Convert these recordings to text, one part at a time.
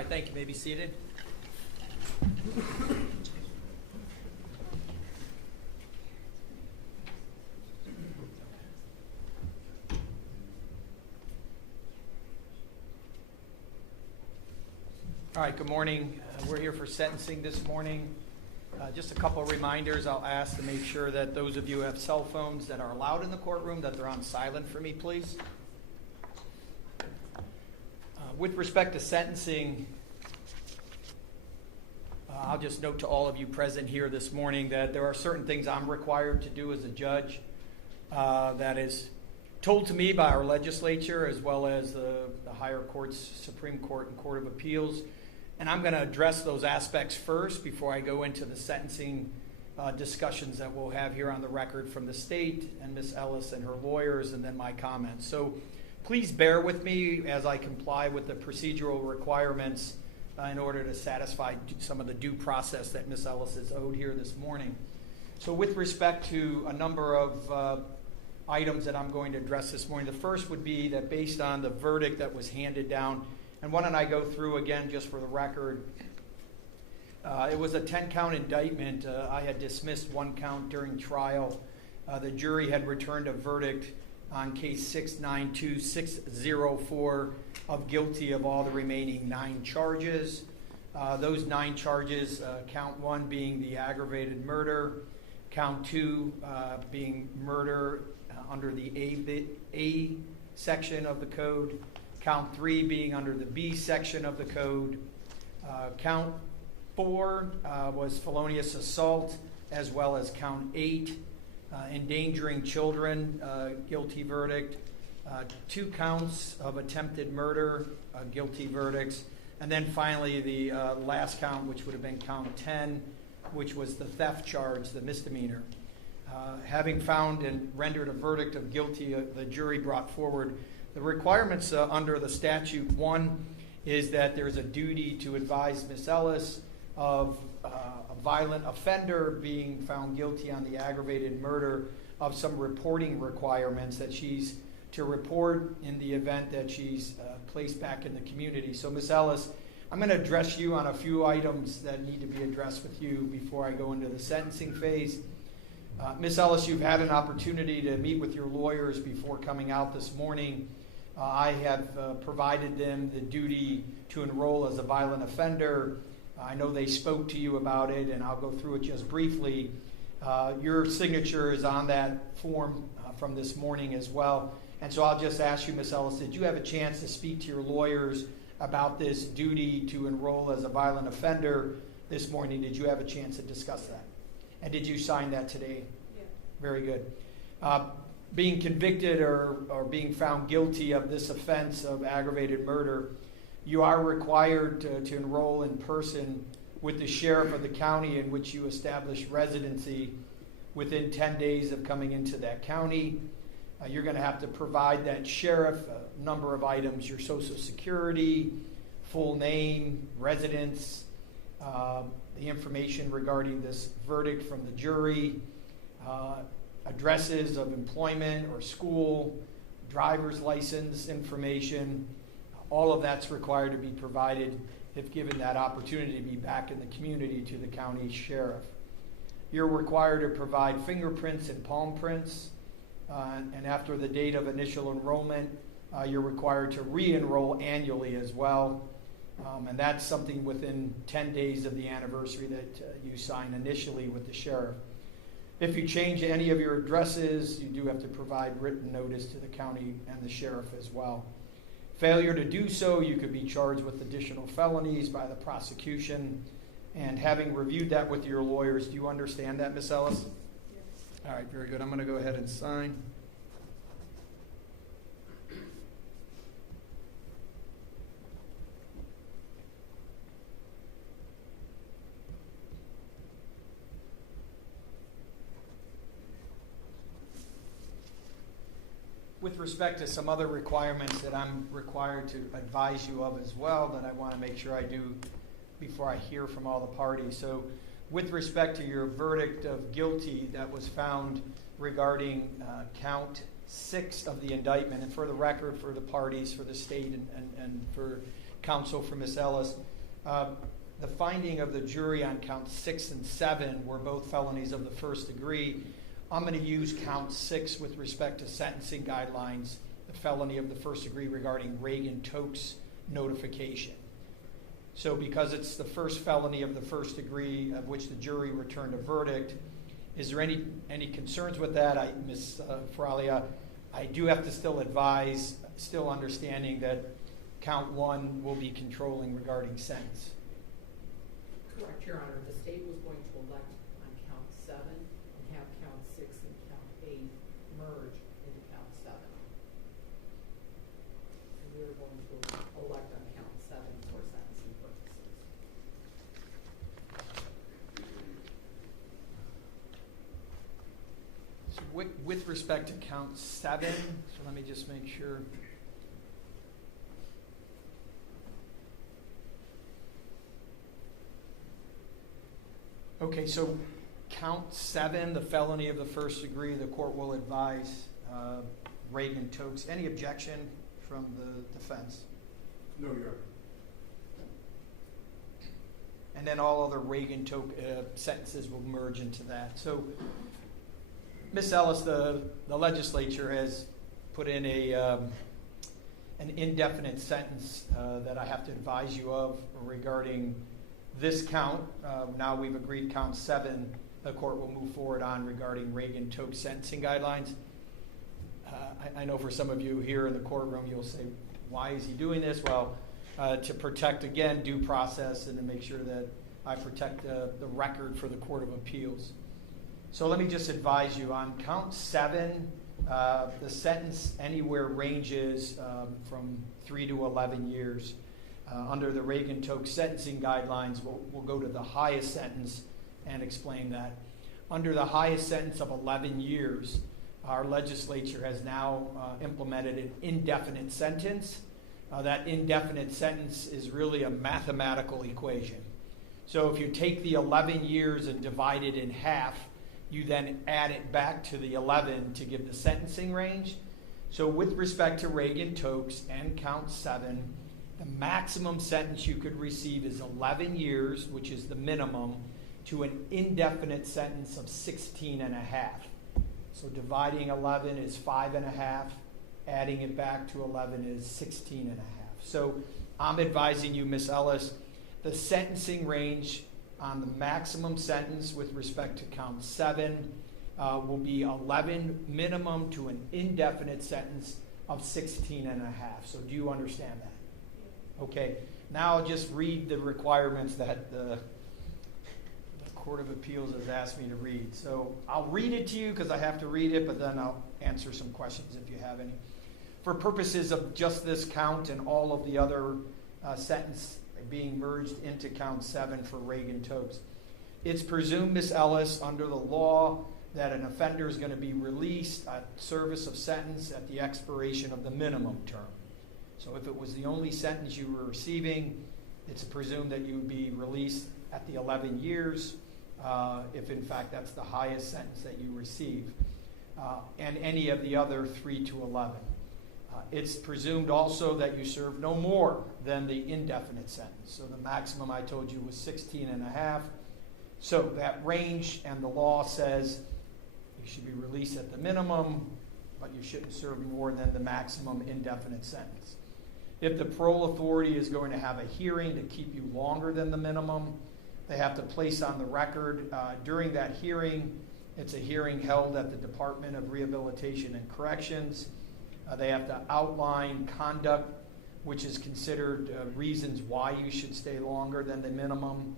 right, thank you. You may be seated. All right, good morning. We're here for sentencing this morning. Just a couple of reminders. I'll ask to make sure that those of you who have cell phones that are allowed in the courtroom, that they're on silent for me, please. With respect to sentencing, I'll just note to all of you present here this morning that there are certain things I'm required to do as a judge that is told to me by our legislature as well as the higher courts, Supreme Court and Court of Appeals. And I'm going to address those aspects first before I go into the sentencing discussions that we'll have here on the record from the state and Ms. Ellis and her lawyers, and then my comments. So please bear with me as I comply with the procedural requirements in order to satisfy some of the due process that Ms. Ellis is owed here this morning. So with respect to a number of items that I'm going to address this morning, the first would be that based on the verdict that was handed down, and why don't I go through again just for the record. It was a 10-count indictment. I had dismissed one count during trial. The jury had returned a verdict on case 692604 of guilty of all the remaining 9 charges. Those 9 charges, count 1 being the aggravated murder, count 2 being murder under the A section of the code, count 3 being under the B section of the code. Count 4 was felonious assault, as well as count 8, endangering children, guilty verdict. 2 counts of attempted murder, guilty verdicts. And then finally the last count, which would have been count 10, which was the theft charge, the misdemeanor. Having found and rendered a verdict of guilty, the jury brought forward the requirements under the statute. One is that there's a duty to advise Ms. Ellis of a violent offender being found guilty on the aggravated murder of some reporting requirements that she's to report in the event that she's placed back in the community. So Ms. Ellis, I'm going to address you on a few items that need to be addressed with you before I go into the sentencing phase. Ms. Ellis, you've had an opportunity to meet with your lawyers before coming out this morning. I have provided them the duty to enroll as a violent offender. I know they spoke to you about it, and I'll go through it just briefly. Your signature is on that form from this morning as well. And so I'll just ask you, Ms. Ellis, did you have a chance to speak to your lawyers about this duty to enroll as a violent offender this morning? Did you have a chance to discuss that? And did you sign that today? Yeah. Very good. Being convicted or being found guilty of this offense of aggravated murder, you are required to enroll in person with the sheriff of the county in which you establish residency within 10 days of coming into that county. You're going to have to provide that sheriff a number of items: your Social Security, full name, residence, the information regarding this verdict from the jury, addresses of employment or school, driver's license information. All of that's required to be provided if given that opportunity to be back in the community to the county sheriff. You're required to provide fingerprints and palm prints, and after the date of initial enrollment, you're required to re-enroll annually as well. And that's something within 10 days of the anniversary that you sign initially with the sheriff. If you change any of your addresses, you do have to provide written notice to the county and the sheriff as well. Failure to do so, you could be charged with additional felonies by the prosecution. And having reviewed that with your lawyers, do you understand that, Ms. Ellis? Yes. All right, very good. I'm going to go ahead and sign. With respect to some other requirements that I'm required to advise you of as well that I want to make sure I do before I hear from all the parties. So with respect to your verdict of guilty that was found regarding count 6 of the indictment, and for the record, for the parties, for the state, and for counsel for Ms. Ellis. The finding of the jury on counts 6 and 7 were both felonies of the first degree. I'm going to use count 6 with respect to sentencing guidelines, the felony of the first degree regarding Reagan Tokes notification. So because it's the first felony of the first degree of which the jury returned a verdict, is there any concerns with that? Ms. Fralia, I do have to still advise, still understanding that count 1 will be controlling regarding sentence. Correct, Your Honor. The state was going to elect on count 7 and have count 6 and count 8 merge into count 7. And we were going to elect on count 7 for sentencing purposes. So with respect to count 7, so let me just make sure. Okay, so count 7, the felony of the first degree, the court will advise Reagan Tokes. Any objection from the defense? No, Your Honor. And then all other Reagan Toke sentences will merge into that. So, Ms. Ellis, the legislature has put in an indefinite sentence that I have to advise you of regarding this count. Now we've agreed count 7, the court will move forward on regarding Reagan Tokes sentencing guidelines. I know for some of you here in the courtroom, you'll say, why is he doing this? Well, to protect, again, due process and to make sure that I protect the record for the Court of Appeals. So let me just advise you on count 7, the sentence anywhere ranges from 3 to 11 years. Under the Reagan Tokes sentencing guidelines, we'll go to the highest sentence and explain that. Under the highest sentence of 11 years, our legislature has now implemented an indefinite sentence. That indefinite sentence is really a mathematical equation. So if you take the 11 years and divide it in half, you then add it back to the 11 to give the sentencing range. So with respect to Reagan Tokes and count 7, the maximum sentence you could receive is 11 years, which is the minimum, to an indefinite sentence of 16 and a half. So dividing 11 is 5 and a half. Adding it back to 11 is 16 and a half. So I'm advising you, Ms. Ellis, the sentencing range on the maximum sentence with respect to count 7 will be 11 minimum to an indefinite sentence of 16 and a half. So do you understand that? Okay, now I'll just read the requirements that the Court of Appeals has asked me to read. So I'll read it to you because I have to read it, but then I'll answer some questions if you have any. For purposes of just this count and all of the other sentence being merged into count 7 for Reagan Tokes, it's presumed, Ms. Ellis, under the law that an offender is going to be released at service of sentence at the expiration of the minimum term. So if it was the only sentence you were receiving, it's presumed that you would be released at the 11 years, if in fact that's the highest sentence that you receive, and any of the other 3 to 11. It's presumed also that you serve no more than the indefinite sentence. So the maximum I told you was 16 and a half. So that range, and the law says you should be released at the minimum, but you shouldn't serve more than the maximum indefinite sentence. If the parole authority is going to have a hearing to keep you longer than the minimum, they have to place on the record during that hearing. It's a hearing held at the Department of Rehabilitation and Corrections. They have to outline conduct which is considered reasons why you should stay longer than the minimum,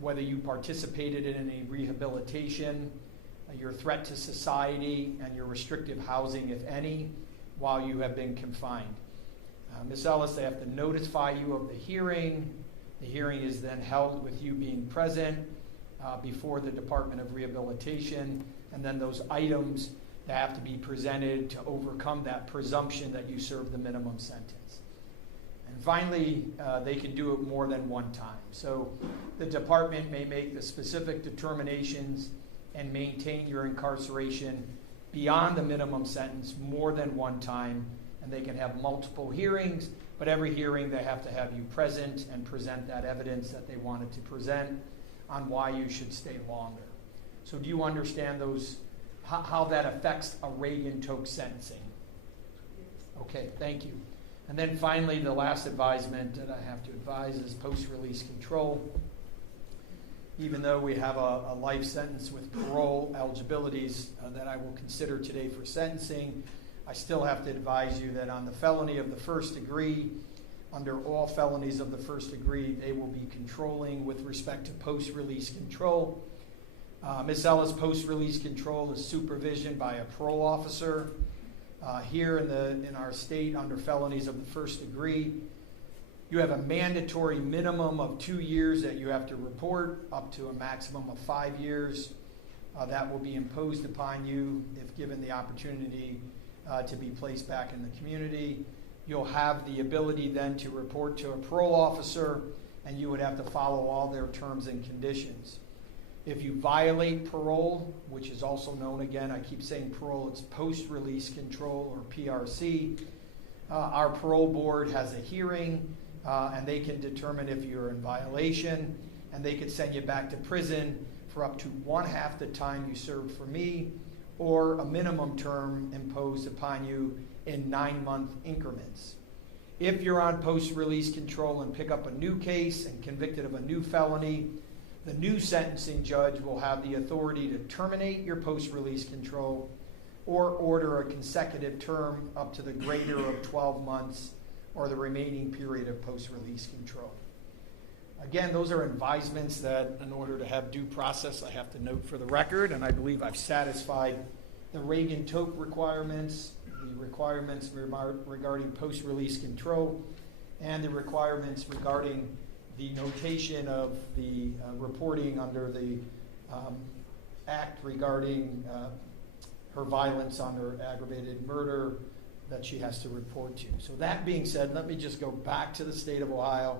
whether you participated in any rehabilitation, your threat to society, and your restrictive housing, if any, while you have been confined. Ms. Ellis, they have to notify you of the hearing. The hearing is then held with you being present before the Department of Rehabilitation, and then those items that have to be presented to overcome that presumption that you serve the minimum sentence. And finally, they can do it more than one time. So the department may make the specific determinations and maintain your incarceration beyond the minimum sentence more than one time, and they can have multiple hearings But every hearing, they have to have you present and present that evidence that they wanted to present on why you should stay longer. So do you understand those, how that affects a Reagan-Toke sentencing? Okay, thank you. And then finally, the last advisement that I have to advise is post-release control. Even though we have a life sentence with parole eligibilities that I will consider today for sentencing, I still have to advise you that on the felony of the first degree, under all felonies of the first degree, they will be controlling with respect to post-release control. Ms. Ellis, post-release control is supervision by a parole officer. Here in our state, under felonies of the first degree, you have a mandatory minimum of 2 years that you have to report, up to a maximum of 5 years. That will be imposed upon you if given the opportunity to be placed back in the community. You'll have the ability then to report to a parole officer, and you would have to follow all their terms and conditions. If you violate parole, which is also known, again, I keep saying parole, it's post-release control or PRC, our parole board has a hearing, and they can determine if you're in violation, and they could send you back to prison for up to 1/2 the time you served for me, or a minimum term imposed upon you in 9-month increments. If you're on post-release control and pick up a new case and convicted of a new felony, the new sentencing judge will have the authority to terminate your post-release control or order a consecutive term up to the greater of 12 months or the remaining period of post-release control. Again, those are advisements that in order to have due process, I have to note for the record, and I believe I've satisfied the Reagan-Toke requirements, the requirements regarding post-release control, and the requirements regarding the notation of the reporting under the act regarding her violence on her aggravated murder that she has to report to. So that being said, let me just go back to the state of Ohio.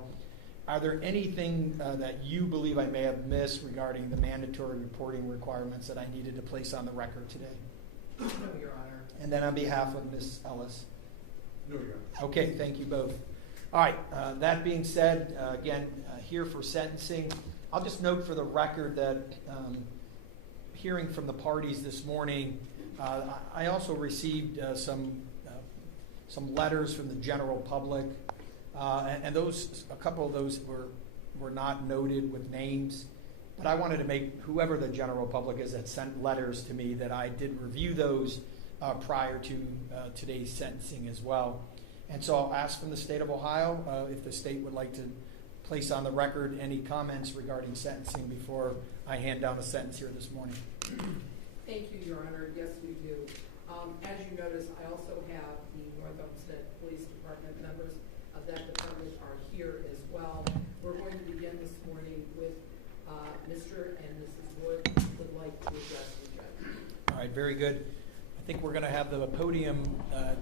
Are there anything that you believe I may have missed regarding the mandatory reporting requirements that I needed to place on the record today? No, Your Honor. And then on behalf of Ms. Ellis? No, Your Honor. Okay, thank you both. All right, that being said, again, here for sentencing, I'll just note for the record that hearing from the parties this morning, I also received some letters from the general public, and a couple of those were not noted with names, but I wanted to make whoever the general public is that sent letters to me that I did review those prior to today's sentencing as well. And so I'll ask from the state of Ohio if the state would like to place on the record any comments regarding sentencing before I hand down a sentence here this morning. Thank you, Your Honor. Yes, we do. As you notice, I also have the North Olmsted Police Department members of that department are here as well. We're going to begin this morning with Mr. and Mrs. Wood who would like to address the judge. All right, very good. I think we're going to have the podium,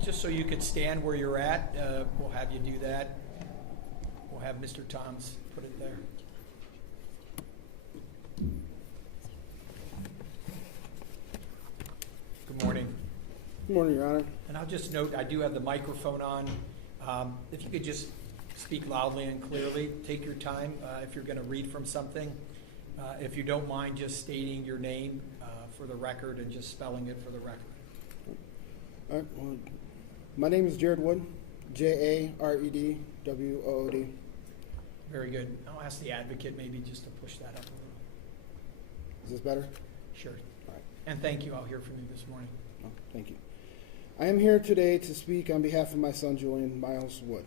just so you could stand where you're at. We'll have you do that. We'll have Mr. Toms put it there. Good morning. Good morning, Your Honor. And I'll just note, I do have the microphone on. If you could just speak loudly and clearly, take your time if you're going to read from something. If you don't mind just stating your name for the record and just spelling it for the record. All right, well, my name is Jared Wood, Jaredwood. Very good. I'll ask the advocate maybe just to push that up a little. Is this better? Sure. All right. And thank you. I'll hear from you this morning. Oh, thank you. I am here today to speak on behalf of my son, Julian Miles Wood,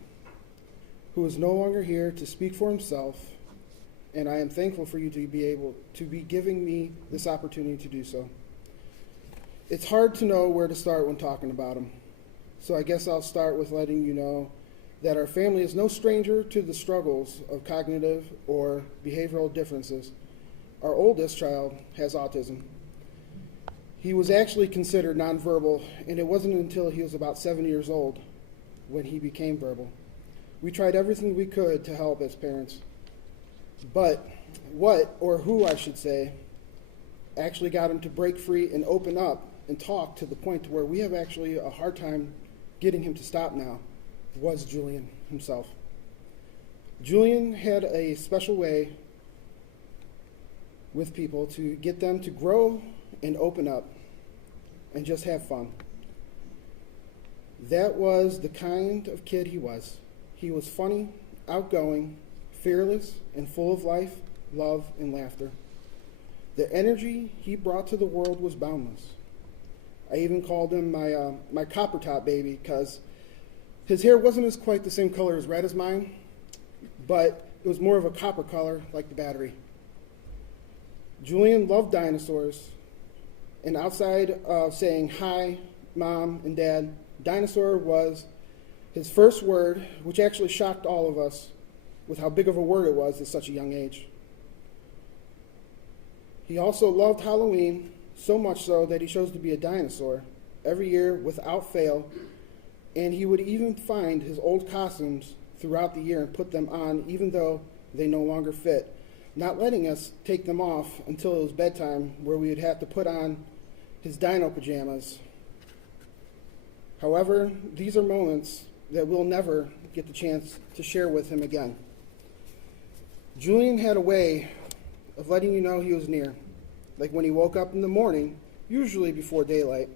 who is no longer here to speak for himself, and I am thankful for you to be able to be giving me this opportunity to do so. It's hard to know where to start when talking about him, so I guess I'll start with letting you know that our family is no stranger to the struggles of cognitive or behavioral differences. Our oldest child has autism. He was actually considered nonverbal, and it wasn't until he was about 7 years old when he became verbal. We tried everything we could to help as parents, but who I should say, actually got him to break free and open up and talk to the point to where we have actually a hard time getting him to stop now. was Julian himself. Julian had a special way with people to get them to grow and open up and just have fun. That was the kind of kid he was. He was funny, outgoing, fearless, and full of life, love, and laughter. The energy he brought to the world was boundless. I even called him my copper top baby because his hair wasn't as quite the same color as red as mine, but it was more of a copper color like the battery. Julian loved dinosaurs, and outside of saying hi, Mom and Dad, dinosaur was his first word, which actually shocked all of us with how big of a word it was at such a young age. He also loved Halloween, so much so that he chose to be a dinosaur every year without fail, and he would even find his old costumes throughout the year and put them on even though they no longer fit, not letting us take them off until it was bedtime, where we would have to put on his dino pajamas. However, these are moments that we'll never get the chance to share with him again. Julian had a way of letting you know he was near, like when he woke up in the morning, usually before daylight,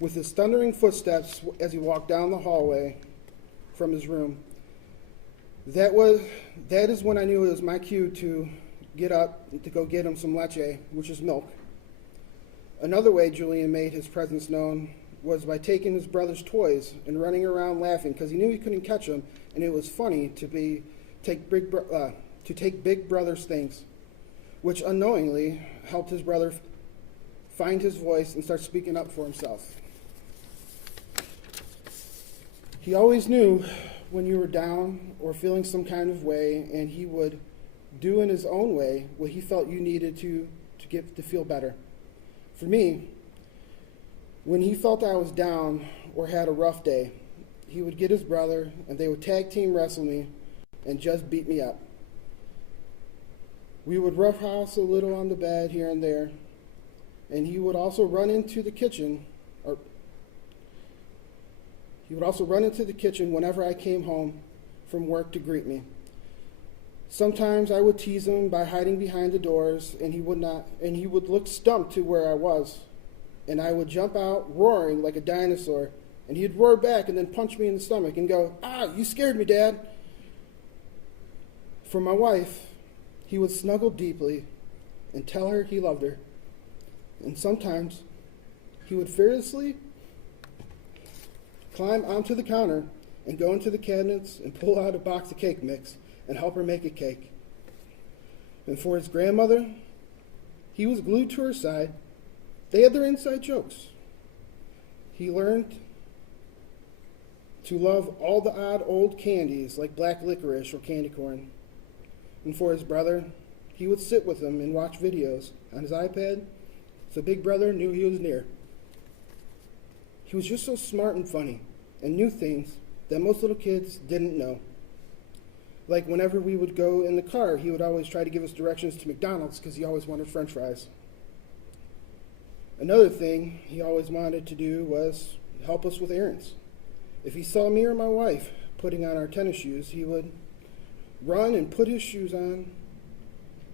with his thundering footsteps as he walked down the hallway from his room. That is when I knew it was my cue to get up to go get him some leche, which is milk. Another way Julian made his presence known was by taking his brother's toys and running around laughing because he knew he couldn't catch them, and it was funny to take big brother's things, which unknowingly helped his brother find his voice and start speaking up for himself. He always knew when you were down or feeling some kind of way, and he would do in his own way what he felt you needed to feel better. For me, when he felt I was down or had a rough day, he would get his brother and they would tag team wrestle me and just beat me up. We would roughhouse a little on the bed here and there, and he would also run into the kitchen whenever I came home from work to greet me. Sometimes I would tease him by hiding behind the doors, and he would look stumped to where I was. And I would jump out roaring like a dinosaur, and he'd roar back and then punch me in the stomach and go, "Ah, you scared me, Dad." For my wife, he would snuggle deeply and tell her he loved her. And sometimes he would fearlessly climb onto the counter and go into the cabinets and pull out a box of cake mix and help her make a cake. And for his grandmother, he was glued to her side. They had their inside jokes. He learned to love all the odd old candies like black licorice or candy corn. And for his brother, he would sit with him and watch videos on his iPad so Big Brother knew he was near. He was just so smart and funny and knew things that most little kids didn't know. Like whenever we would go in the car, he would always try to give us directions to McDonald's because he always wanted French fries. Another thing he always wanted to do was help us with errands. If he saw me or my wife putting on our tennis shoes, he would run and put his shoes on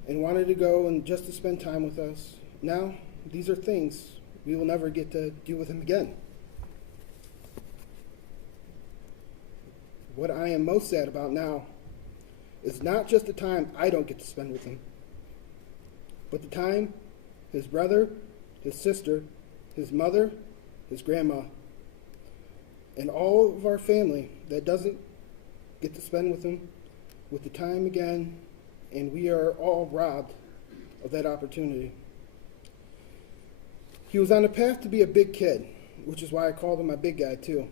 and wanted to go and just to spend time with us. Now, these are things we will never get to do with him again. What I am most sad about now is not just the time I don't get to spend with him, but the time his brother, his sister, his mother, his grandma, and all of our family that doesn't get to spend with him with the time again, and we are all robbed of that opportunity. He was on a path to be a big kid, which is why I called him my big guy too.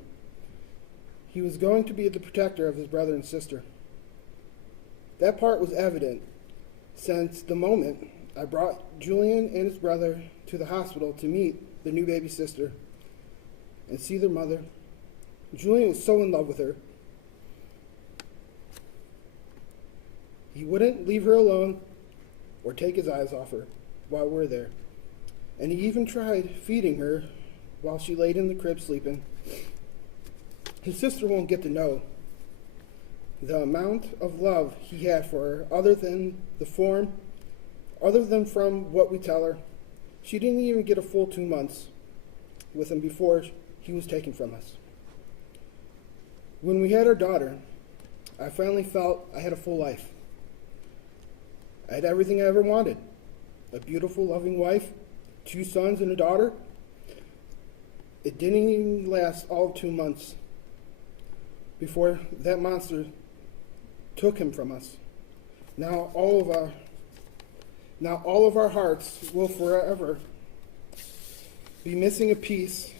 He was going to be the protector of his brother and sister. That part was evident since the moment I brought Julian and his brother to the hospital to meet the new baby sister and see their mother. Julian was so in love with her. He wouldn't leave her alone or take his eyes off her while we're there. And he even tried feeding her while she laid in the crib sleeping. his sister won't get to know the amount of love he had for her, other than from what we tell her. She didn't even get a full 2 months with him before he was taken from us. When we had our daughter, I finally felt I had a full life. I had everything I ever wanted. A beautiful, loving wife, 2 sons and a daughter. It didn't even last all 2 months before that monster took him from us. Now all of our hearts will forever be missing a piece,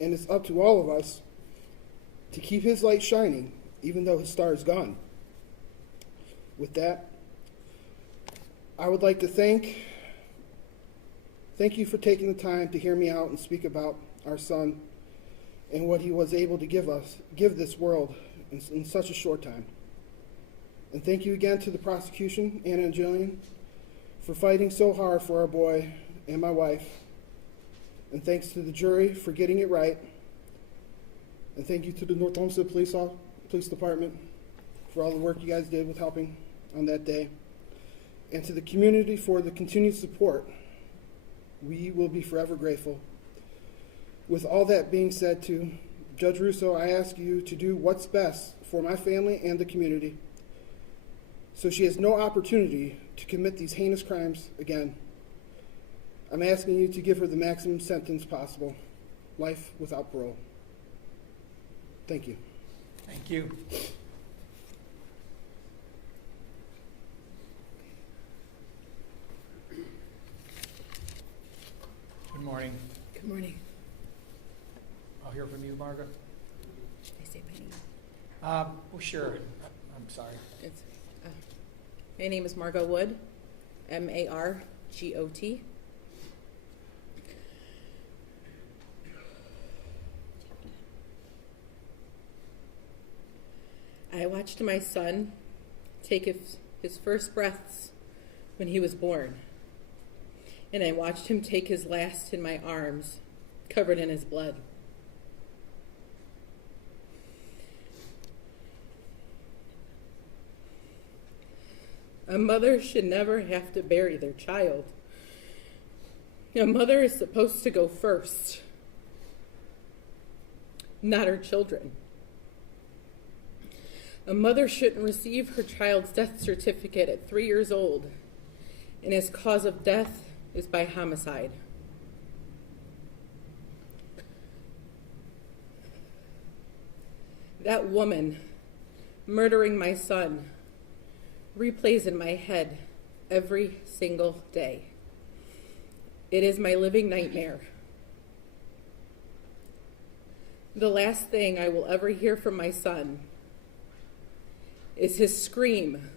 and it's up to all of us to keep his light shining, even though his star is gone. With that, I would like to thank you for taking the time to hear me out and speak about our son and what he was able to give this world in such a short time. And thank you again to the prosecution, Anna and Julian, for fighting so hard for our boy and my wife. And thanks to the jury for getting it right. And thank you to the North Olmsted Police Department for all the work you guys did with helping on that day. And to the community for the continued support. We will be forever grateful. With all that being said, to Judge Russo, I ask you to do what's best for my family and the community, so she has no opportunity to commit these heinous crimes again. I'm asking you to give her the maximum sentence possible, life without parole. Thank you. Thank you. Good morning. Good morning. I'll hear from you, Margaret. I say my name. Well, sure. I'm sorry. My name is Margot Wood, M-A-R-G-O-T. I watched my son take his first breaths when he was born, and I watched him take his last in my arms, covered in his blood. A mother should never have to bury their child. A mother is supposed to go first, not her children. A mother shouldn't receive her child's death certificate at 3 years old, and his cause of death is by homicide. That woman murdering my son replays in my head every single day. It is my living nightmare. The last thing I will ever hear from my son is his scream,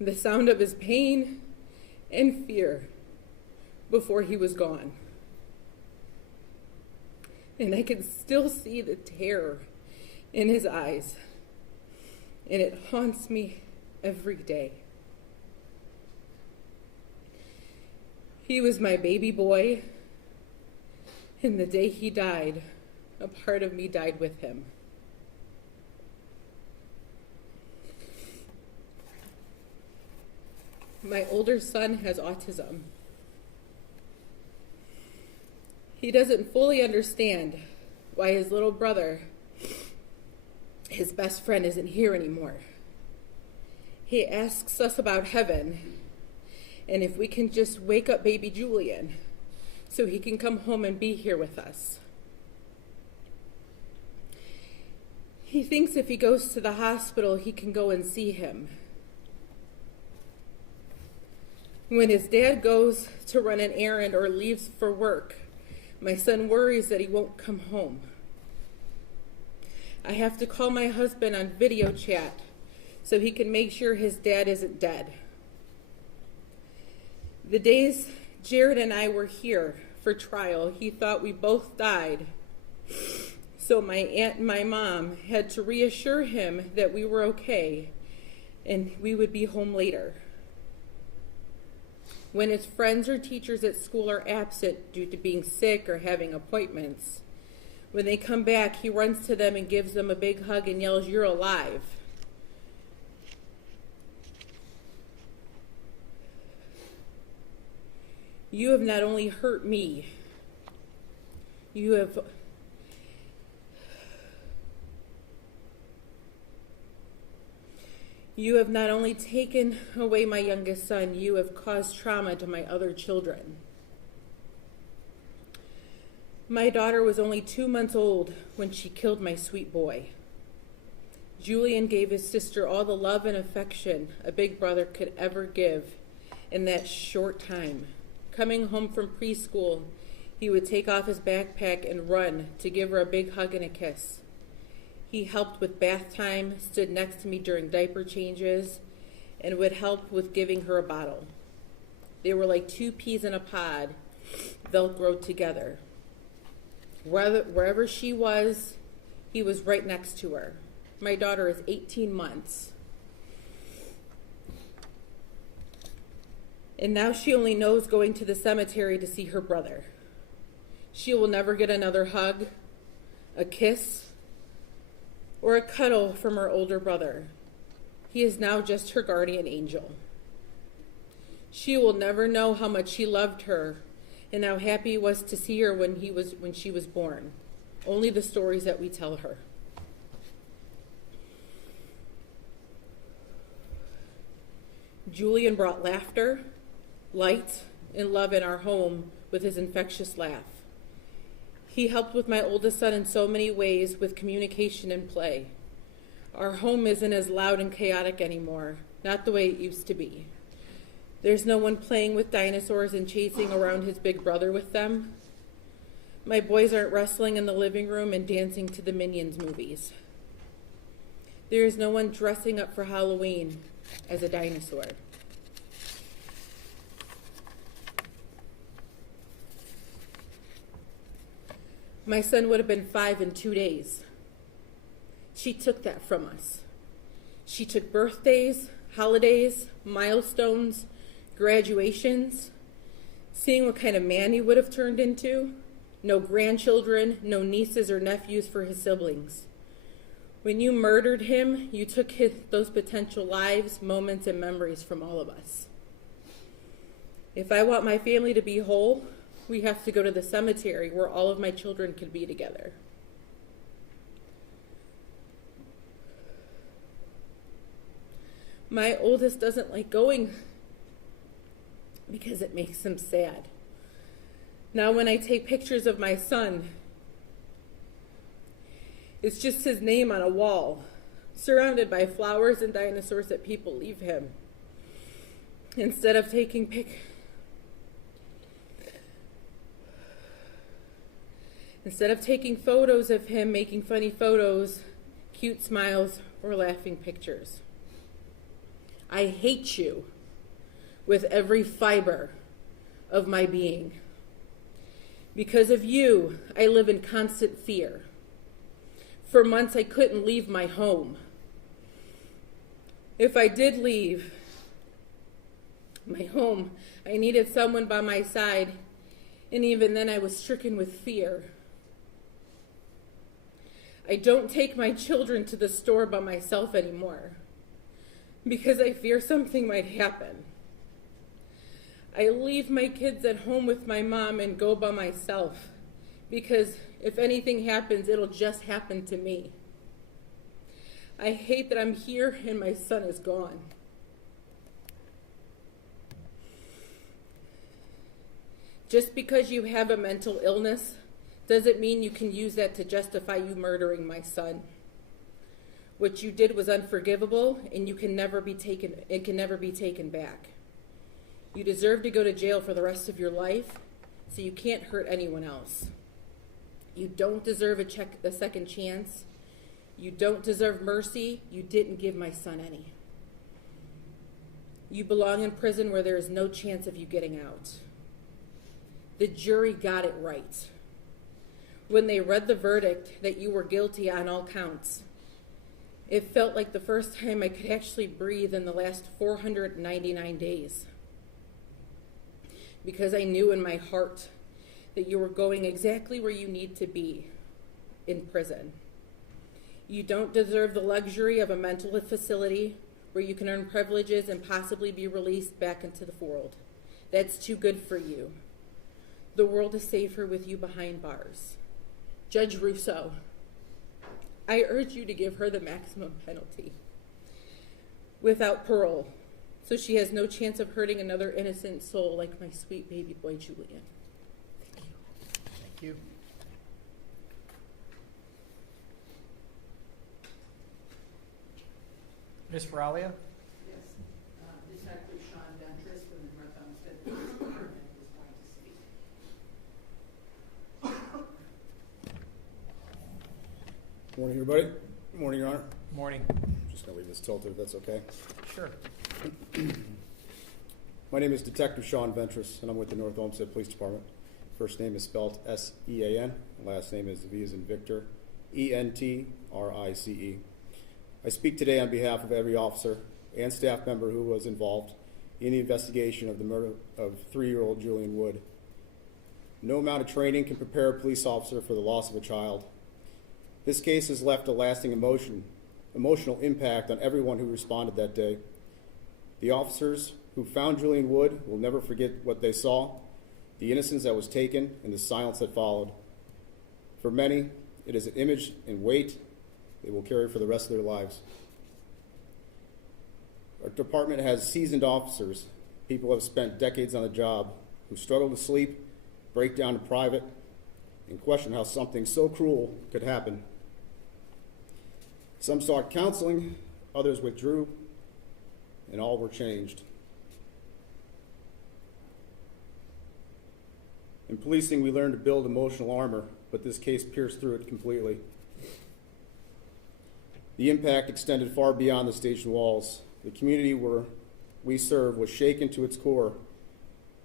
the sound of his pain and fear before he was gone. And I can still see the terror in his eyes, and it haunts me every day. He was my baby boy, and the day he died, a part of me died with him. My older son has autism. He doesn't fully understand why his little brother, his best friend, isn't here anymore. He asks us about heaven and if we can just wake up baby Julian so he can come home and be here with us. He thinks if he goes to the hospital, he can go and see him. When his dad goes to run an errand or leaves for work, my son worries that he won't come home. I have to call my husband on video chat so he can make sure his dad isn't dead. The days Jared and I were here for trial, he thought we both died. So my aunt and my mom had to reassure him that we were okay and we would be home later. When his friends or teachers at school are absent due to being sick or having appointments, When they come back, he runs to them and gives them a big hug and yells, "You're alive." You have not only hurt me, you have not only taken away my youngest son, you have caused trauma to my other children. My daughter was only 2 months old when she killed my sweet boy. Julian gave his sister all the love and affection a big brother could ever give in that short time. Coming home from preschool, he would take off his backpack and run to give her a big hug and a kiss. He helped with bath time, stood next to me during diaper changes, and would help with giving her a bottle. They were like two peas in a pod, Velcroed together. Wherever she was, he was right next to her. My daughter is 18 months. And now she only knows going to the cemetery to see her brother. She will never get another hug, a kiss, or a cuddle from her older brother. He is now just her guardian angel. She will never know how much he loved her and how happy he was to see her when she was born. Only the stories that we tell her. Julian brought laughter, light, and love in our home with his infectious laugh. He helped with my oldest son in so many ways with communication and play. Our home isn't as loud and chaotic anymore, not the way it used to be. There's no one playing with dinosaurs and chasing around his big brother with them. My boys aren't wrestling in the living room and dancing to the Minions movies. There is no one dressing up for Halloween as a dinosaur. My son would have been 5 in 2 days. She took that from us. She took birthdays, holidays, milestones, graduations, seeing what kind of man he would have turned into. No grandchildren, no nieces or nephews for his siblings. When you murdered him, you took those potential lives, moments, and memories from all of us. If I want my family to be whole, we have to go to the cemetery where all of my children could be together. My oldest doesn't like going because it makes him sad. Now when I take pictures of my son, it's just his name on a wall, surrounded by flowers and dinosaurs that people leave him. Instead of taking photos of him making funny photos, cute smiles, or laughing pictures. I hate you with every fiber of my being. Because of you, I live in constant fear. For months, I couldn't leave my home. If I did leave my home, I needed someone by my side, and even then I was stricken with fear. I don't take my children to the store by myself anymore because I fear something might happen. I leave my kids at home with my mom and go by myself because if anything happens, it'll just happen to me. I hate that I'm here and my son is gone. Just because you have a mental illness doesn't mean you can use that to justify you murdering my son. What you did was unforgivable, and it can never be taken back. You deserve to go to jail for the rest of your life, so you can't hurt anyone else. You don't deserve a second chance. You don't deserve mercy. You didn't give my son any. You belong in prison where there is no chance of you getting out. The jury got it right when they read the verdict that you were guilty on all counts. It felt like the first time I could actually breathe in the last 499 days. Because I knew in my heart that you were going exactly where you need to be. in prison. You don't deserve the luxury of a mental facility where you can earn privileges and possibly be released back into the world. That's too good for you. The world is safer with you behind bars. Judge Russo, I urge you to give her the maximum penalty without parole, so she has no chance of hurting another innocent soul like my sweet baby boy, Julian. Thank you. Thank you. Ms. Faralia? Yes, Detective Sean Ventris from the North Olmsted Police Department is going to speak. Morning, everybody. Good morning, Your Honor. Morning. I'm just going to leave this tilted, if that's okay. Sure. My name is Detective Sean Ventris, and I'm with the North Olmsted Police Department. First name is spelled S-E-A-N. Last name is V as in Victor, E-N-T-R-I-C-E. I speak today on behalf of every officer and staff member who was involved in the investigation of the murder of 3-year-old Julian Wood. No amount of training can prepare a police officer for the loss of a child. This case has left a lasting emotional impact on everyone who responded that day. The officers who found Julian Wood will never forget what they saw, the innocence that was taken, and the silence that followed. For many, it is an image and weight they will carry for the rest of their lives. Our department has seasoned officers, people who have spent decades on the job, who struggle to sleep, break down in private, and question how something so cruel could happen. Some sought counseling, others withdrew, and all were changed. In policing, we learn to build emotional armor, but this case pierced through it completely. The impact extended far beyond the station walls. The community where we serve was shaken to its core.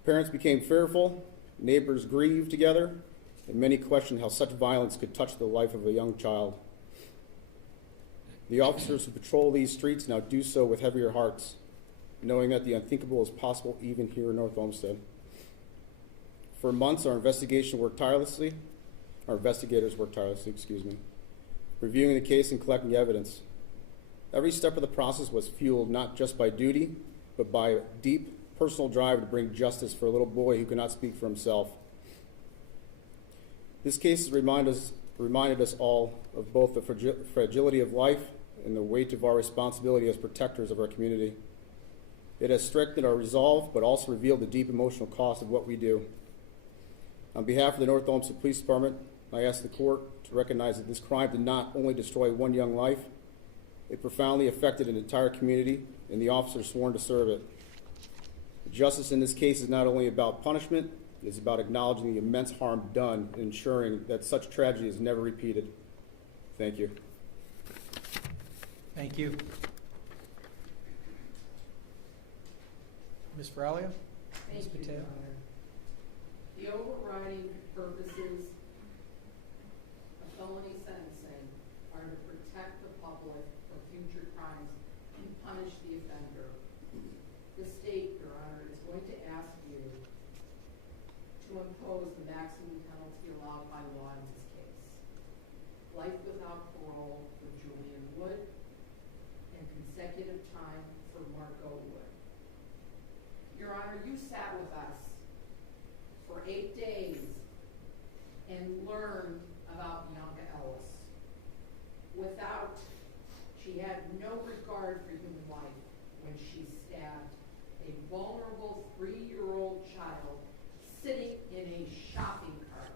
Parents became fearful, neighbors grieved together, and many questioned how such violence could touch the life of a young child. The officers who patrol these streets now do so with heavier hearts, knowing that the unthinkable is possible even here in North Olmsted. For months, our investigators worked tirelessly, reviewing the case and collecting evidence. Every step of the process was fueled not just by duty, but by a deep personal drive to bring justice for a little boy who could not speak for himself. This case has reminded us all of both the fragility of life and the weight of our responsibility as protectors of our community. It has strengthened our resolve, but also revealed the deep emotional cost of what we do. On behalf of the North Olmsted Police Department, I ask the court to recognize that this crime did not only destroy one young life, it profoundly affected an entire community and the officers sworn to serve it. Justice in this case is not only about punishment, it is about acknowledging the immense harm done and ensuring that such tragedy is never repeated. Thank you. Thank you. Ms. Faralia? Ms. Thank you, Patel? Your Honor. The overriding purposes of felony sentencing are to protect the public from future crimes and punish the offender. The state, Your Honor, is going to ask you to impose the maximum penalty allowed by law in this case. Life without parole for Julian Wood and consecutive time for Margot Wood. Your Honor, you sat with us for 8 days and learned about Bionca Ellis. She had no regard for human life when she stabbed a vulnerable 3-year-old child sitting in a shopping cart.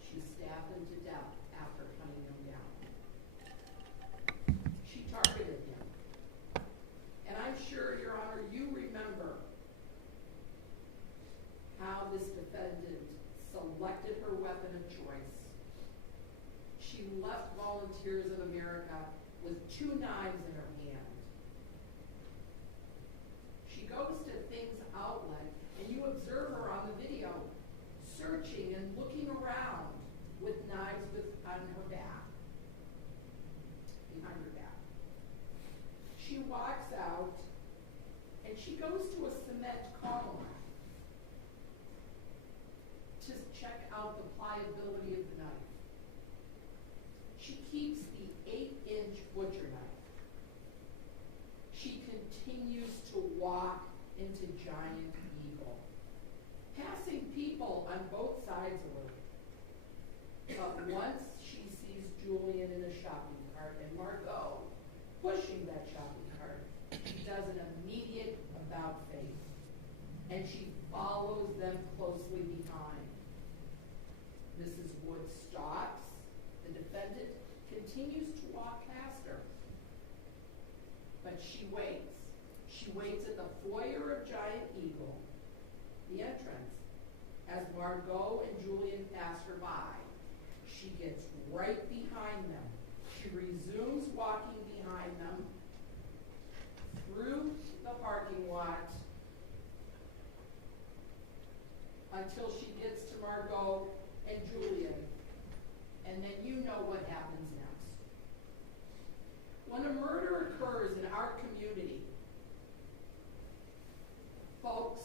She stabbed him to death after hunting him down. She targeted him. And I'm sure, Your Honor, you remember how this defendant selected her weapon of choice. She left Volunteers of America with 2 knives in her hand. She goes to Things Outlet, and you observe her on the video searching and looking around with knives on her back, behind her back. She walks out, and she goes to a cement column to check out the pliability of the knife. but she waits. She waits at the foyer of Giant Eagle, the entrance, as Margot and Julian pass her by. She gets right behind them. She resumes walking behind them through the parking lot until she gets to Margot and Julian. And then you know what happens next. When a murder occurs in our community, folks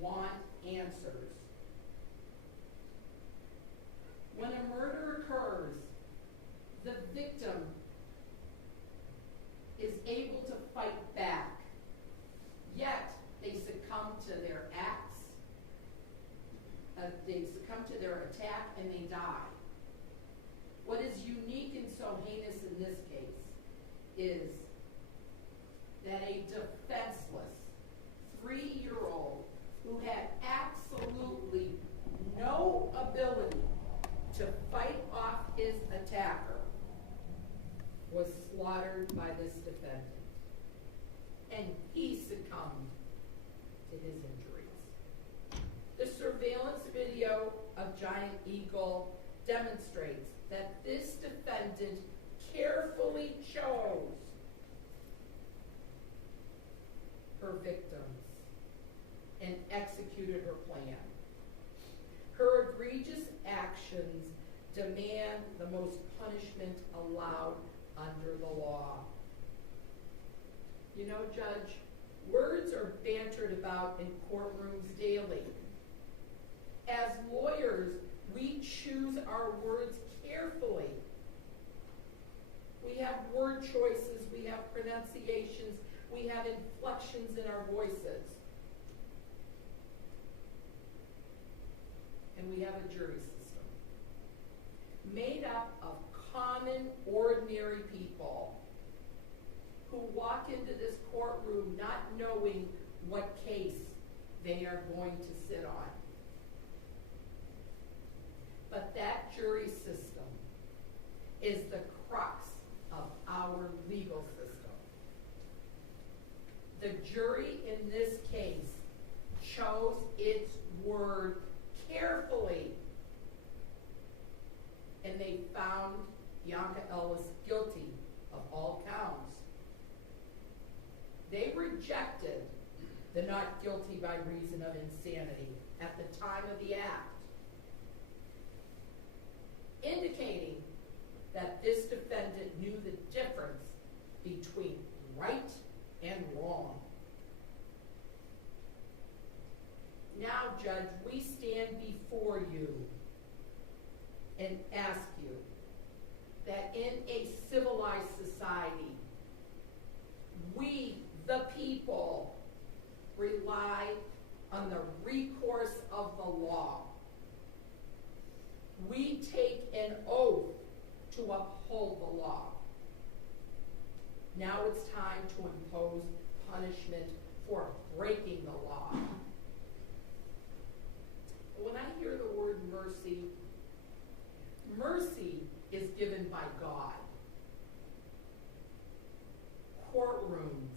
want answers. When a murder occurs, the victim is able to fight back, yet they succumb to their acts, they succumb to their attack, and they die. What is unique and so heinous in this case is that a defenseless 3-year-old who had absolutely no ability to fight off his attacker was slaughtered by this defendant. And he succumbed to his injuries. The surveillance video of Giant Eagle demonstrates that this defendant carefully chose her victims and executed her plan. Her egregious actions demand the most punishment allowed under the law. You know, Judge, words are bantered about in courtrooms daily. As lawyers, we choose our words carefully. We have word choices, we have pronunciations, we have inflections in our voices. And we have a jury system made up of common, ordinary people who walk into this courtroom not knowing what case they are going to sit on. But that jury system is the crux of our legal system. The jury in this case chose its word carefully, and they found Bionca Ellis guilty of all counts. They rejected the not guilty by reason of insanity at the time of the act, indicating that this defendant knew the difference between right and wrong. Now, Judge, we stand before you and ask you that in a civilized society, we, the people, rely on the recourse of the law. We take an oath to uphold the law. Now it's time to impose punishment for breaking the law. When I hear the word mercy, mercy is given by God. Courtrooms,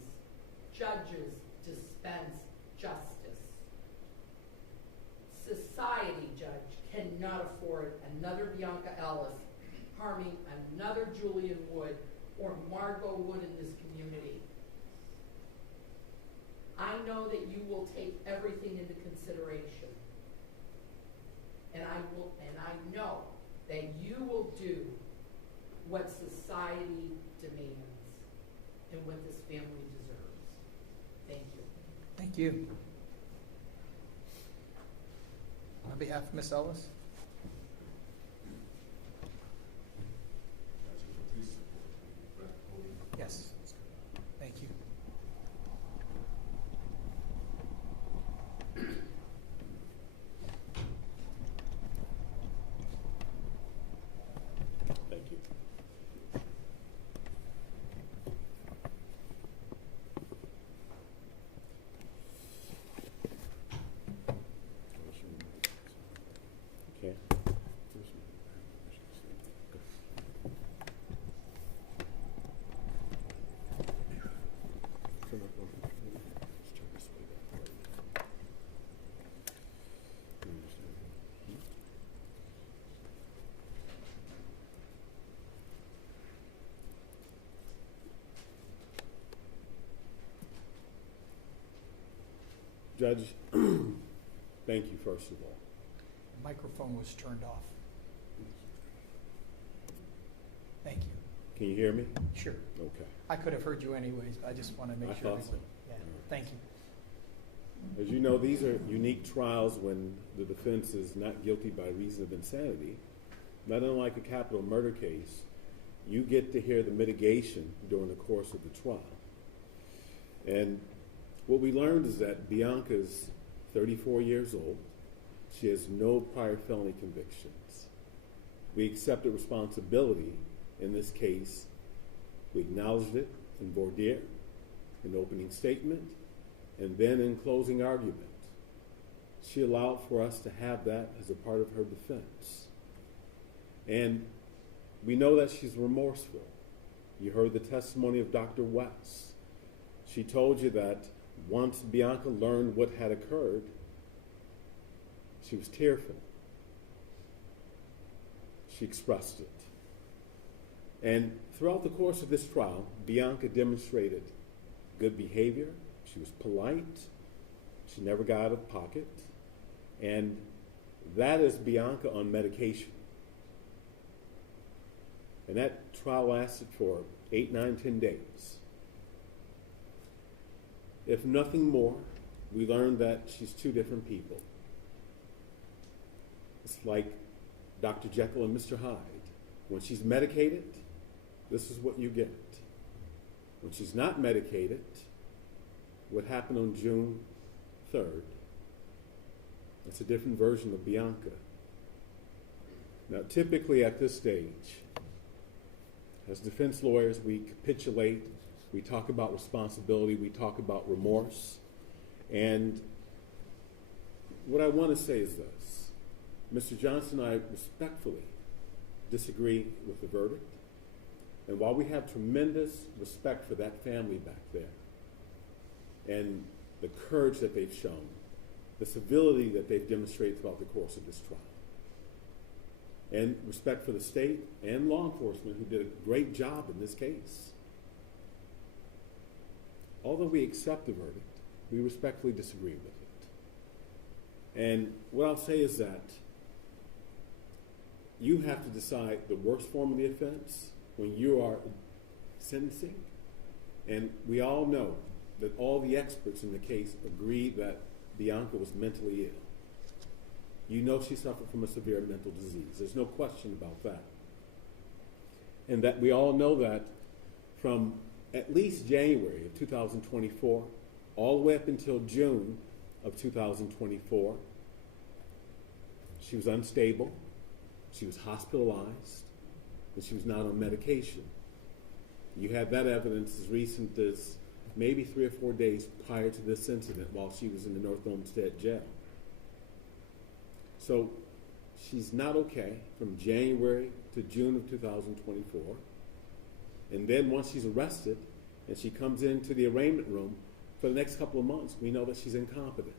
judges dispense justice. Society, Judge, cannot afford another Bionca Ellis harming another Julian Wood or Margot Wood in this community. I know that you will take everything into consideration. And I know that you will do what society demands and what this family deserves. Thank you. Thank you. On behalf of Ms. Ellis. Yes. Thank you. Thank you. Judge, thank you, first of all. The microphone was turned off. Thank you. Can you hear me? Sure. Okay. I could have heard you anyways, but I just want to make I sure. thought so. Yeah, thank you. As you know, these are unique trials when the defense is not guilty by reason of insanity. Not unlike a capital murder case, you get to hear the mitigation during the course of the trial. And what we learned is that Bionca's 34 years old. She has no prior felony convictions. We accepted responsibility in this case. We acknowledged it in voir dire, in opening statement, and then in closing argument. She allowed for us to have that as a part of her defense. And we know that she's remorseful. You heard the testimony of Dr. West. She told you that once Bionca learned what had occurred, she was tearful. She expressed it. And throughout the course of this trial, Bionca demonstrated good behavior. She was polite. She never got out of pocket. And that is Bionca on medication. And that trial lasted for 8, 9, 10 days. If nothing more, we learned that she's two different people. It's like Dr. Jekyll and Mr. Hyde. When she's medicated, this is what you get. When she's not medicated, what happened on June 3rd, it's a different version of Bionca. Now, typically at this stage, as defense lawyers, we capitulate, we talk about responsibility, we talk about remorse. And what I want to say is this. Mr. Johnson and I respectfully disagree with the verdict. And while we have tremendous respect for that family back there and the courage that they've shown, the civility that they've demonstrated throughout the course of this trial, and respect for the state and law enforcement who did a great job in this case, although we accept the verdict, we respectfully disagree with it. And what I'll say is that you have to decide the worst form of the offense when you are sentencing. And we all know that all the experts in the case agree that Bionca was mentally ill. You know she suffered from a severe mental disease. There's no question about that. And that we all know that from at least January of 2024, all the way up until June of 2024, she was unstable, she was hospitalized, and she was not on medication. You had that evidence as recent as maybe 3 or 4 days prior to this incident while she was in the North Olmsted jail. So she's not okay from January to June of 2024. And then once she's arrested and she comes into the arraignment room for the next couple of months, we know that she's incompetent.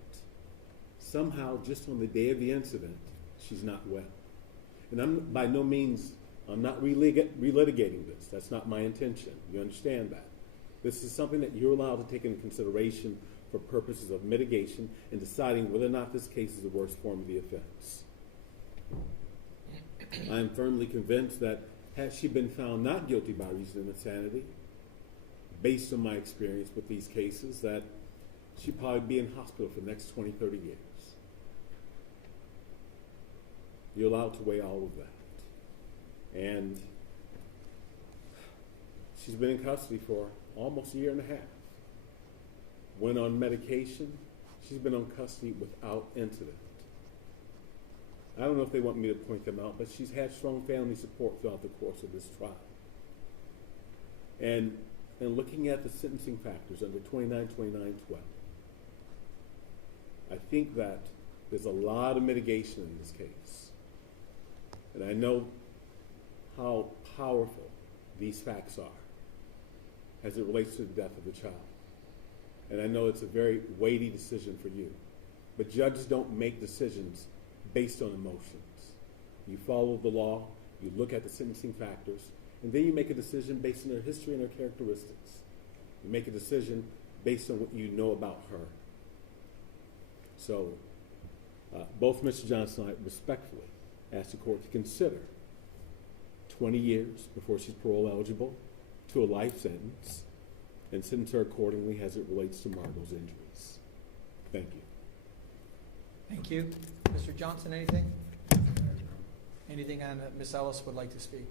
Somehow, just on the day of the incident, she's not well. And I'm by no means, I'm not relitigating this. That's not my intention. You understand that. This is something that you're allowed to take into consideration for purposes of mitigation and deciding whether or not this case is the worst form of the offense. I am firmly convinced that had she been found not guilty by reason of insanity, based on my experience with these cases, that she'd probably be in hospital for the next 20, 30 years. You're allowed to weigh all of that. And she's been in custody for almost a year and a half. When on medication, she's been on custody without incident. I don't know if they want me to point them out, but she's had strong family support throughout the course of this trial. And looking at the sentencing factors under 2929-12, I think that there's a lot of mitigation in this case. And I know how powerful these facts are as it relates to the death of a child. And I know it's a very weighty decision for you. But judges don't make decisions based on emotions. You follow the law, you look at the sentencing factors, and then you make a decision based on their history and their characteristics. You make a decision based on what you know about her. So both Mr. Johnson and I respectfully ask the court to consider 20 years before she's parole eligible to a life sentence and sentence her accordingly as it relates to Margot's injuries. Thank you. Thank you. Mr. Johnson, anything? Anything on Ms. Ellis would like to speak?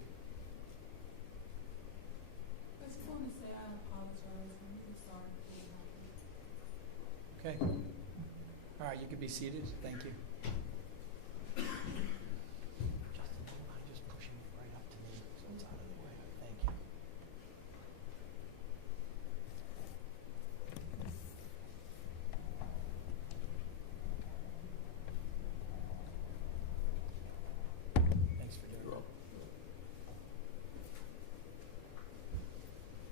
I just want to say I apologize. I'm really sorry for what happened. Okay. All right, you can be seated. Thank you. Justin, don't mind just pushing it right up to me so it's out of the way. Thank you. Thanks for doing that.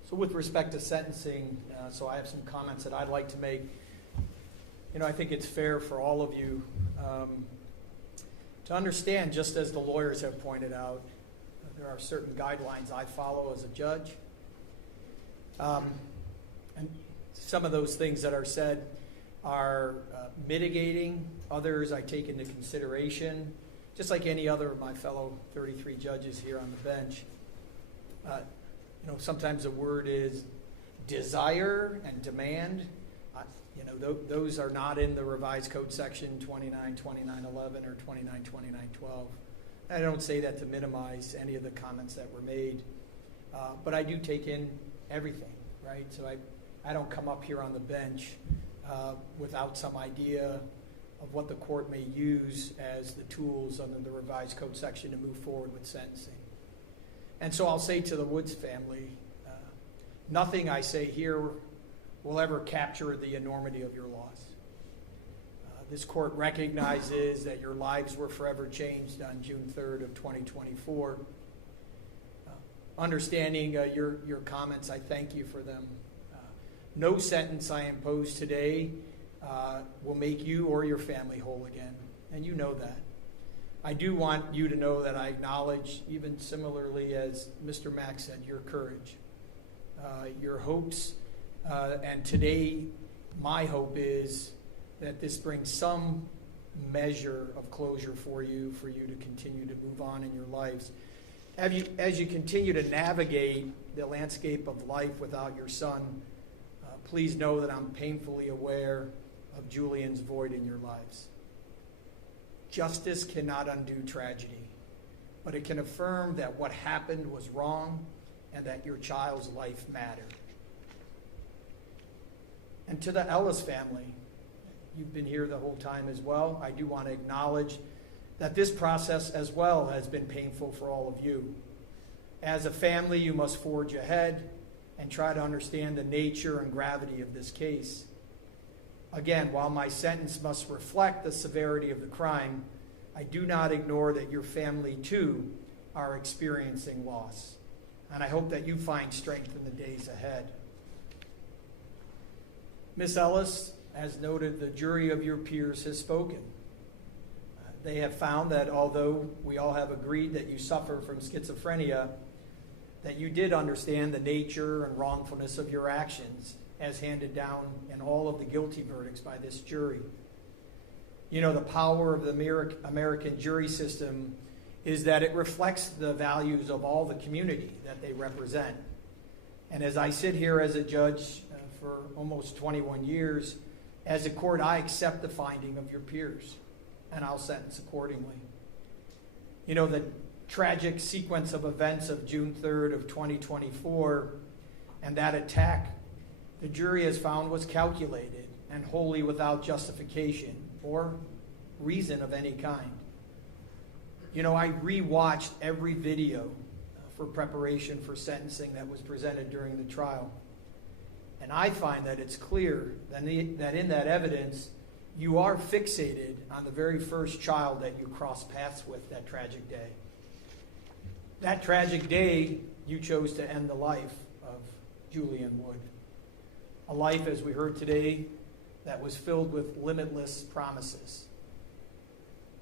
So with respect to sentencing, so I have some comments that I'd like to make. You know, I think it's fair for all of you to understand, just as the lawyers have pointed out, there are certain guidelines I follow as a judge. And some of those things that are said are mitigating. Others I take into consideration, just like any other of my fellow 33 judges here on the bench. You know, sometimes the word is desire and demand. You know, those are not in the revised code section 292911 or 292912. I don't say that to minimize any of the comments that were made, but I do take in everything, right? So I don't come up here on the bench without some idea of what the court may use as the tools under the revised code section to move forward with sentencing. And so I'll say to the Woods family, nothing I say here will ever capture the enormity of your loss. This court recognizes that your lives were forever changed on June 3rd of 2024. Understanding your comments, I thank you for them. No sentence I impose today will make you or your family whole again, and you know that. I do want you to know that I acknowledge, even similarly as Mr. Mack said, your courage, your hopes. And today, my hope is that this brings some measure of closure for you to continue to move on in your lives. As you continue to navigate the landscape of life without your son, please know that I'm painfully aware of Julian's void in your lives. Justice cannot undo tragedy, but it can affirm that what happened was wrong and that your child's life mattered. And to the Ellis family, you've been here the whole time as well. I do want to acknowledge that this process as well has been painful for all of you. As a family, you must forge ahead and try to understand the nature and gravity of this case. Again, while my sentence must reflect the severity of the crime, I do not ignore that your family too are experiencing loss. And I hope that you find strength in the days ahead. Ms. Ellis, as noted, the jury of your peers has spoken. They have found that although we all have agreed that you suffer from schizophrenia, that you did understand the nature and wrongfulness of your actions as handed down in all of the guilty verdicts by this jury. You know, the power of the American jury system is that it reflects the values of all the community that they represent. And as I sit here as a judge for almost 21 years, as a court, I accept the finding of your peers, and I'll sentence accordingly. You know, the tragic sequence of events of June 3rd of 2024 and that attack, the jury has found was calculated and wholly without justification or reason of any kind. You know, I rewatched every video for preparation for sentencing that was presented during the trial. And I find that it's clear that in that evidence, you are fixated on the very first child that you crossed paths with that tragic day. That tragic day, you chose to end the life of Julian Wood. A life, as we heard today, that was filled with limitless promises.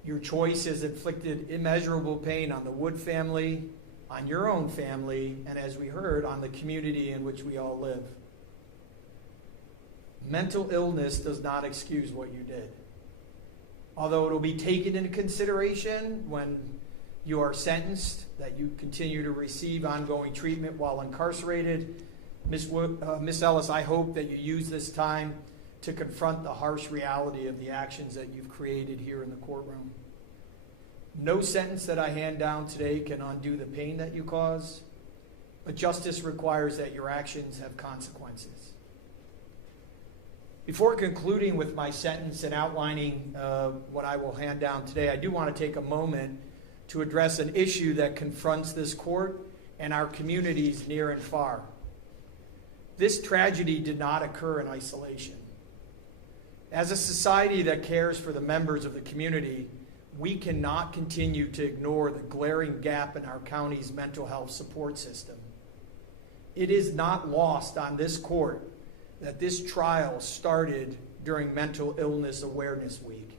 Your choice has inflicted immeasurable pain on the Wood family, on your own family, and as we heard, on the community in which we all live. Mental illness does not excuse what you did. although it'll be taken into consideration when you are sentenced, that you continue to receive ongoing treatment while incarcerated. Ms. Ellis, I hope that you use this time to confront the harsh reality of the actions that you've created here in the courtroom. No sentence that I hand down today can undo the pain that you cause, but justice requires that your actions have consequences. Before concluding with my sentence and outlining what I will hand down today, I do want to take a moment to address an issue that confronts this court and our communities near and far. This tragedy did not occur in isolation. As a society that cares for the members of the community, we cannot continue to ignore the glaring gap in our county's mental health support system. It is not lost on this court that this trial started during Mental Illness Awareness Week,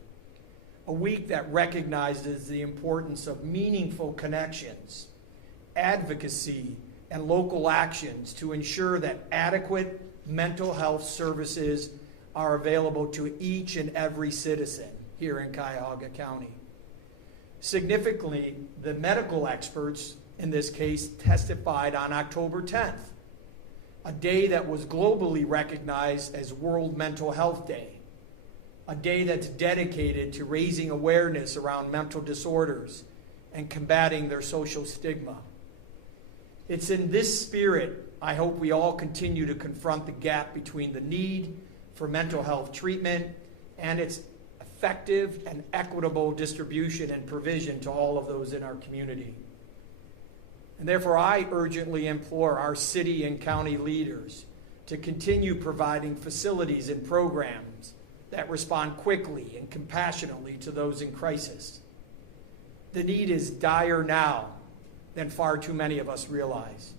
a week that recognizes the importance of meaningful connections, advocacy, and local actions to ensure that adequate mental health services are available to each and every citizen here in Cuyahoga County. Significantly, the medical experts in this case testified on October 10th, a day that was globally recognized as World Mental Health Day, a day that's dedicated to raising awareness around mental disorders and combating their social stigma. It's in this spirit I hope we all continue to confront the gap between the need for mental health treatment and its effective and equitable distribution and provision to all of those in our community. And therefore, I urgently implore our city and county leaders to continue providing facilities and programs that respond quickly and compassionately to those in crisis. The need is dire now than far too many of us realize.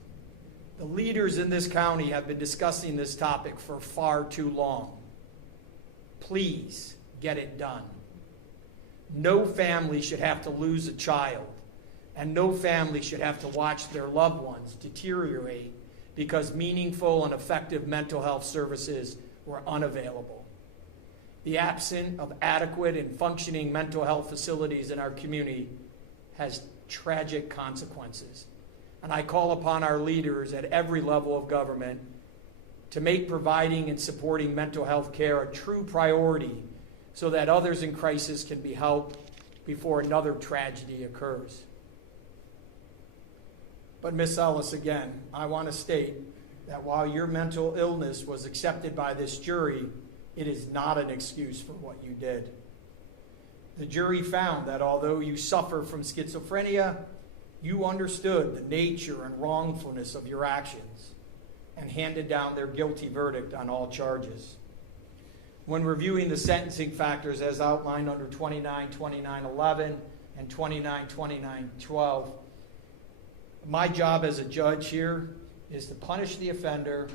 The leaders in this county have been discussing this topic for far too long. Please get it done. No family should have to lose a child, and no family should have to watch their loved ones deteriorate because meaningful and effective mental health services were unavailable. The absence of adequate and functioning mental health facilities in our community has tragic consequences. And I call upon our leaders at every level of government to make providing and supporting mental health care a true priority so that others in crisis can be helped before another tragedy occurs. But Ms. Ellis, again, I want to state that while your mental illness was accepted by this jury, it is not an excuse for what you did. The jury found that although you suffer from schizophrenia, you understood the nature and wrongfulness of your actions and handed down their guilty verdict on all charges. When reviewing the sentencing factors as outlined under 29-29-11 and 29-29-12, my job as a judge here is to punish the offender,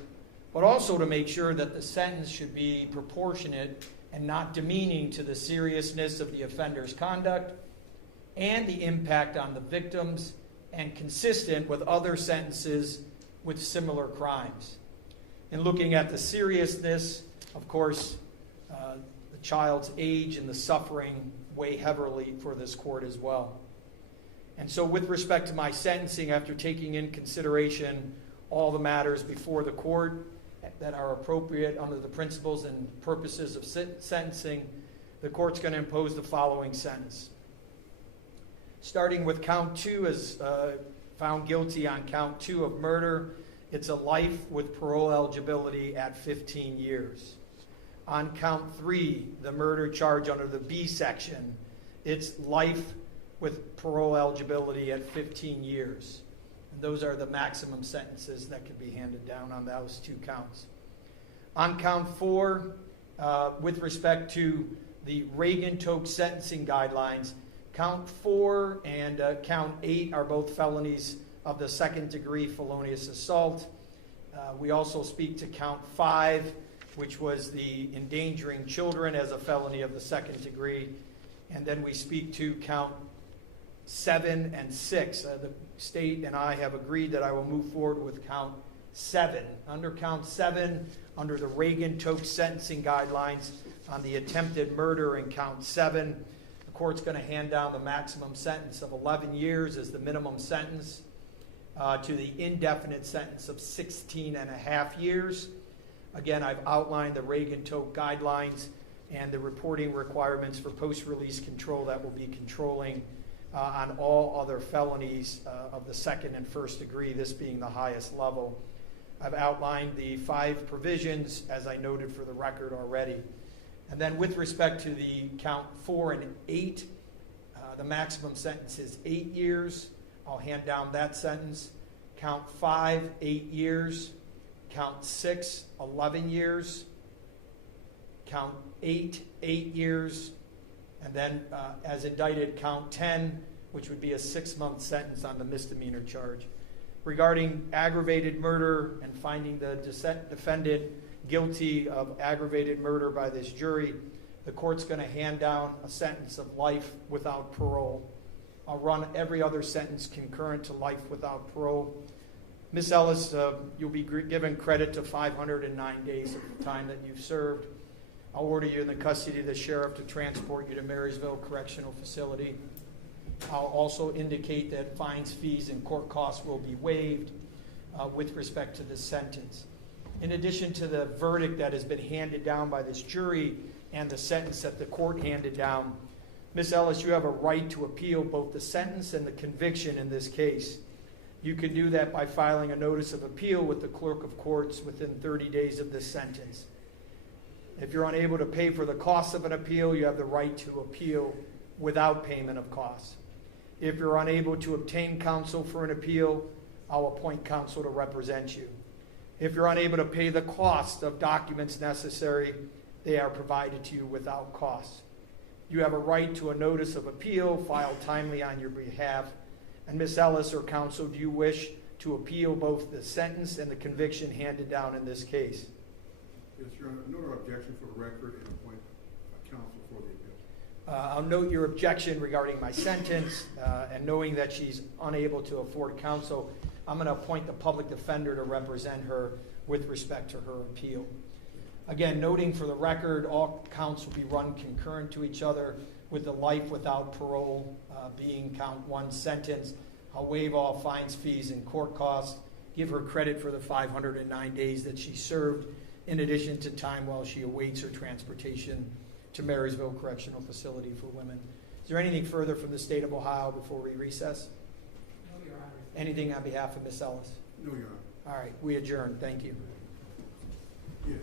but also to make sure that the sentence should be proportionate and not demeaning to the seriousness of the offender's conduct and the impact on the victims, and consistent with other sentences with similar crimes. In looking at the seriousness, of course, the child's age and the suffering weigh heavily for this court as well. And so with respect to my sentencing, after taking in consideration all the matters before the court that are appropriate under the principles and purposes of sentencing, the court's going to impose the following sentence. Starting with count 2, as found guilty on count 2 of murder, it's a life with parole eligibility at 15 years. On count 3, the murder charge under the B section, it's life with parole eligibility at 15 years. And those are the maximum sentences that can be handed down on those 2 counts. On count 4, with respect to the Reagan-Toke sentencing guidelines, count 4 and count 8 are both felonies of the second-degree felonious assault. We also speak to count 5, which was the endangering children as a felony of the second degree. And then we speak to count 7 and 6. The state and I have agreed that I will move forward with count 7. Under count 7, under the Reagan-Toke sentencing guidelines on the attempted murder in count 7, court's going to hand down the maximum sentence of 11 years as the minimum sentence to the indefinite sentence of 16 and a half years. Again, I've outlined the Reagan-Toke guidelines and the reporting requirements for post-release control that will be controlling on all other felonies of the second and first degree, this being the highest level. I've outlined the 5 provisions, as I noted for the record already. And then with respect to the count 4 and 8, the maximum sentence is 8 years. I'll hand down that sentence. Count 5, 8 years. Count 6, 11 years. Count 8, 8 years. And then as indicted, count 10, which would be a 6-month sentence on the misdemeanor charge. Regarding aggravated murder and finding the defendant guilty of aggravated murder by this jury, the court's going to hand down a sentence of life without parole. I'll run every other sentence concurrent to life without parole. Ms. Ellis, you'll be given credit to 509 days of the time that you've served. I'll order you in the custody of the sheriff to transport you to Marysville Correctional Facility. I'll also indicate that fines, fees, and court costs will be waived with respect to this sentence. In addition to the verdict that has been handed down by this jury and the sentence that the court handed down, Ms. Ellis, you have a right to appeal both the sentence and the conviction in this case. You can do that by filing a notice of appeal with the clerk of courts within 30 days of this sentence. If you're unable to pay for the cost of an appeal, you have the right to appeal without payment of costs. If you're unable to obtain counsel for an appeal, I'll appoint counsel to represent you. If you're unable to pay the cost of documents necessary, they are provided to you without cost. You have a right to a notice of appeal filed timely on your behalf. And Ms. Ellis or counsel, do you wish to appeal both the sentence and the conviction handed down in this case? Yes, Your Honor. Note our objection for the record and appoint counsel for the appeal. I'll note your objection regarding my sentence, and knowing that she's unable to afford counsel, I'm going to appoint the public defender to represent her with respect to her appeal. Again, noting for the record, all counts will be run concurrent to each other, with the life without parole being count 1 sentence. I'll waive all fines, fees, and court costs, give her credit for the 509 days that she served, in addition to time while she awaits her transportation to Marysville Correctional Facility for Women. Is there anything further from the state of Ohio before we recess? No, Your Honor. Anything on behalf of Ms. Ellis? No, Your Honor. All right, we adjourn. Thank you. Yeah.